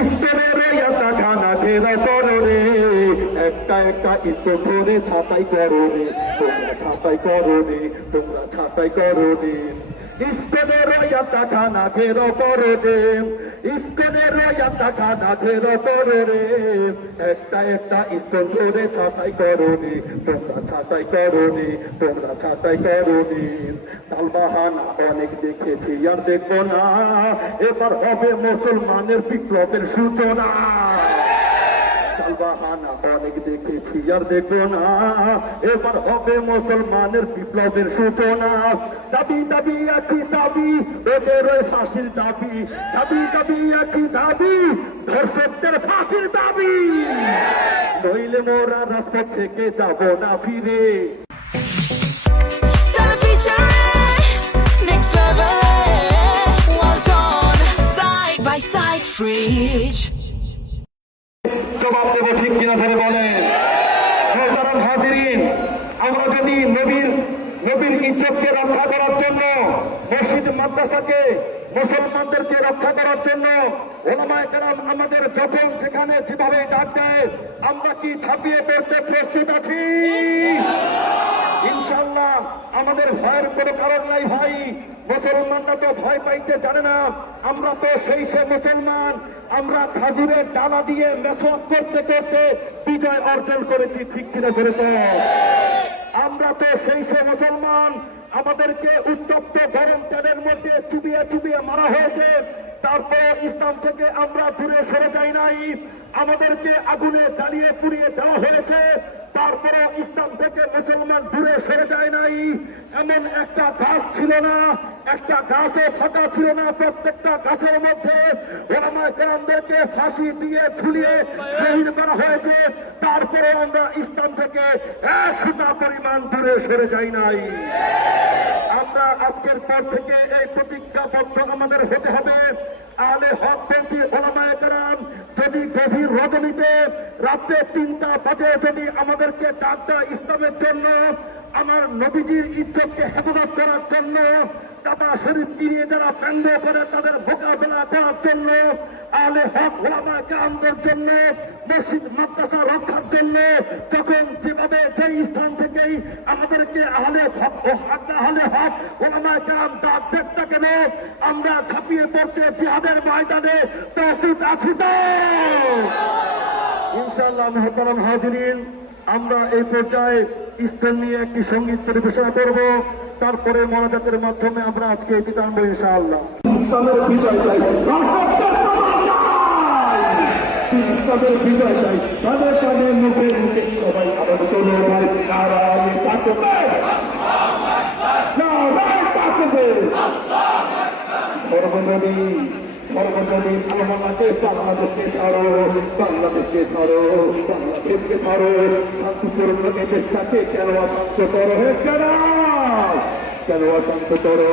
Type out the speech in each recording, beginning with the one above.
স্কুলের একটা খানা ঘেরা করো রে, একটা একটা স্কুল ধরে ছাতাই করো রে, তোমরা ছাতাই করো রে, তোমরা ছাতাই করো রে। স্কুলের একটা খানা ঘেরো করো রে, স্কুলের একটা খানা ঘেরো করো রে, একটা একটা স্কুল ধরে ছাতাই করো রে, তোমরা ছাতাই করো রে, তোমরা ছাতাই করো রে। তালবাহানা অনেক দেখেছি আর দেখবো না, এবার হবে মুসলমানের বিপ্লবের সূচনা। তালবাহানা অনেক দেখেছি আর দেখবো না, এবার হবে মুসলমানের বিপ্লবের সূচনা। দাবি দাবি একই দাবি, ওদের ওই ফাঁসির দাবি, দাবি দাবি একই দাবি, ধর্ষকদের ফাঁসির দাবি, নইলে মোরা রাস্তা থেকে যাব না ফিরে। জবাব দেবো ঠিক কিনা ধরে বলেন। মোহতারাম হাজিরিন, আমরা যদি নবীর ইজ্জতকে রক্ষা করার জন্য, মসজিদ মাদ্রাসাকে মুসলমানদেরকে রক্ষা করার জন্য ওলামায়ে কেরাম আমাদের যখন যেখানে যেভাবে ডাক দেয়, আমরা কি ছাপিয়ে পড়তে প্রস্তুত আছি? ইনশাআল্লাহ আমাদের ভয়ের কোনো কারণ নাই ভাই। মুসলমানরা তো ভয় পাইতে জানে না, আমরা তো সেই সে মুসলমান, আমরা খাজুরের ডালা দিয়ে মেসওয়াক করতে করতে বিজয় অর্জন করেছি, ঠিক কিনা করে তো? আমরা তো সেই সে মুসলমান, আমাদেরকে উত্তপ্ত গরম তেলের মধ্যে চুবিয়ে চুবিয়ে মারা হয়েছে, তারপরে ইসলাম থেকে আমরা দূরে সরে যাই নাই, আমাদেরকে আগুনে জ্বালিয়ে পুড়িয়ে দেওয়া হয়েছে, তারপরে ইসলাম থেকে মুসলমান দূরে সরে যায় নাই। এমন একটা গাছ ছিল না, একটা গাছও ফাঁকা ছিল না, প্রত্যেকটা গাছের মধ্যে ওলামায়ে কেরামদেরকে ফাঁসি দিয়ে ঝুলিয়ে শহীদ করা হয়েছে, তারপরে আমরা ইসলাম থেকে 100টা পরিমাণ দূরে সরে যাই নাই। আমরা আজকের পর থেকে এই প্রতিজ্ঞাবদ্ধ আমাদের হতে হবে, আহলে হক পন্থী ওলামায়ে কেরাম যদি গভীর রজনীতে রাত্রে 3টা বাজে যদি আমাদেরকে ডাক দেয় ইসলামের জন্য, আমার নবীজির ইজ্জতকে হেফাজত করার জন্য, কাবা শরীফ নিয়ে যারা ব্যঙ্গ করে তাদের মোকাবেলা করার জন্য, আহলে হক ওলামায়ে কেরামদের জন্য, মসজিদ মাদ্রাসা রক্ষার জন্য, তখন যেভাবে যেই স্থান থেকেই আমাদেরকে আহলে হক ওলামায়ে কেরাম ডাক দেন না কেন, আমরা ঝাঁপিয়ে পড়তে জিহাদের ময়দানে প্রস্তুত আছি তো ইনশাআল্লাহ। মুহতারাম হাজিরিন, আমরা এই পর্যায়ে ইসলাম নিয়ে একটি সঙ্গীত পরিবেশনা করব, তারপরে মোনাজাতের মাধ্যমে আমরা আজকে এটি টানবো ইনশাআল্লাহ। ইসলামের বিজয় চাই, ইসলামের বিজয় চাই, কানে কানে মুখে মুখে সবাই আবার চলো ভাই, নারায়ে তাকবীর, নারায়ে তাকবীর। সর্বনবী বাংলাদেশ, বাংলাদেশকে ছাড়ো, বাংলাদেশকে ছাড়ো, বাংলাদেশকে ছাড়ো, শান্তিপূর্ণ এই দেশটাকে কেন অশান্ত করো? হে কেন অশান্ত করো,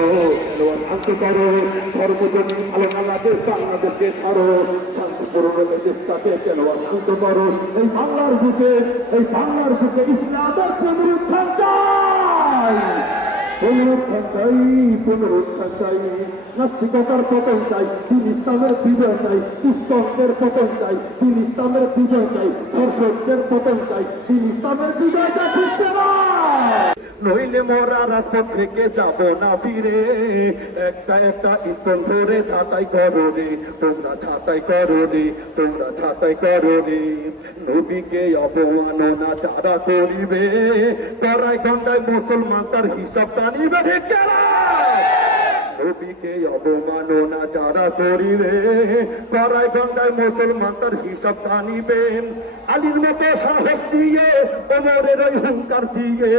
কেন অশান্ত করো? সর্বজনী ভালো বাংলাদেশ, বাংলাদেশকে ছাড়ো, শান্তিপূর্ণ এই দেশটাকে কেন অশান্ত করো? এই বাংলার বুকে ইসলামের পুনরুত্থান চাই, পুনরুত্থান চাই, পুনরুত্থান চাই, নাস্তিকতার পতন চাই, দিন ইসলামের বিজয় চাই, ইসলামের পতন চাই, দিন ইসলামের বিজয় চাই, ধর্ষকদের পতন চাই, দিন ইসলামের বিজয় চাই, ঠিক না? নইলে মোরা রাস্তা থেকে যাব না ফিরে, একটা একটা ইসলাম ধরে ছাতাই করো রে, তোমরা ছাতাই করো রে, তোমরা ছাতাই করো রে। নবীকে অবমাননা যারা করিবে, কড়াই ঘন্টায় মুসলমান তার হিসাব টানিবে, ঠিক না? নবীকে অবমাননা যারা করিবে, কড়াই ঘন্টায় মুসলমান তার হিসাব টানিবেন। আলীর মতো সাহস দিয়ে, ওমরের ওই হুঙ্কার দিয়ে,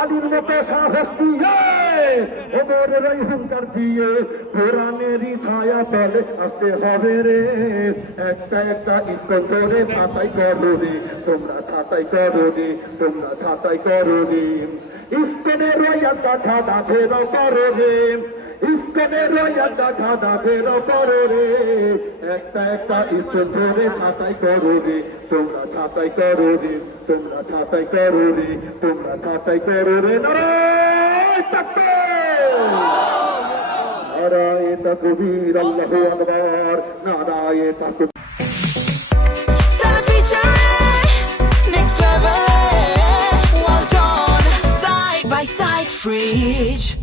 আলীর মতো সাহস দিয়ে, ওমরের ওই হুঙ্কার দিয়ে, কোরআনেরই ছায়া তলে আসতে হবে রে, একটা একটা ইসলাম ধরে ছাতাই করো রে, তোমরা ছাতাই করো রে, তোমরা ছাতাই করো রে। ইসলামের ওই একটা খাদা ফেরা করো রে, ইসলামের ওই একটা খাদা ফেরা করো রে, একটা একটা ইসলাম ধরে ছাতাই করো রে, তোমরা ছাতাই করো রে, তোমরা ছাতাই করো রে, তোমরা ছাতাই করো রে। নারায়ে তাকবীর, নারায়ে তাকবীর, আল্লাহু আকবার, নারায়ে তাকবীর। luxury, next level. Well done, side by side fridge.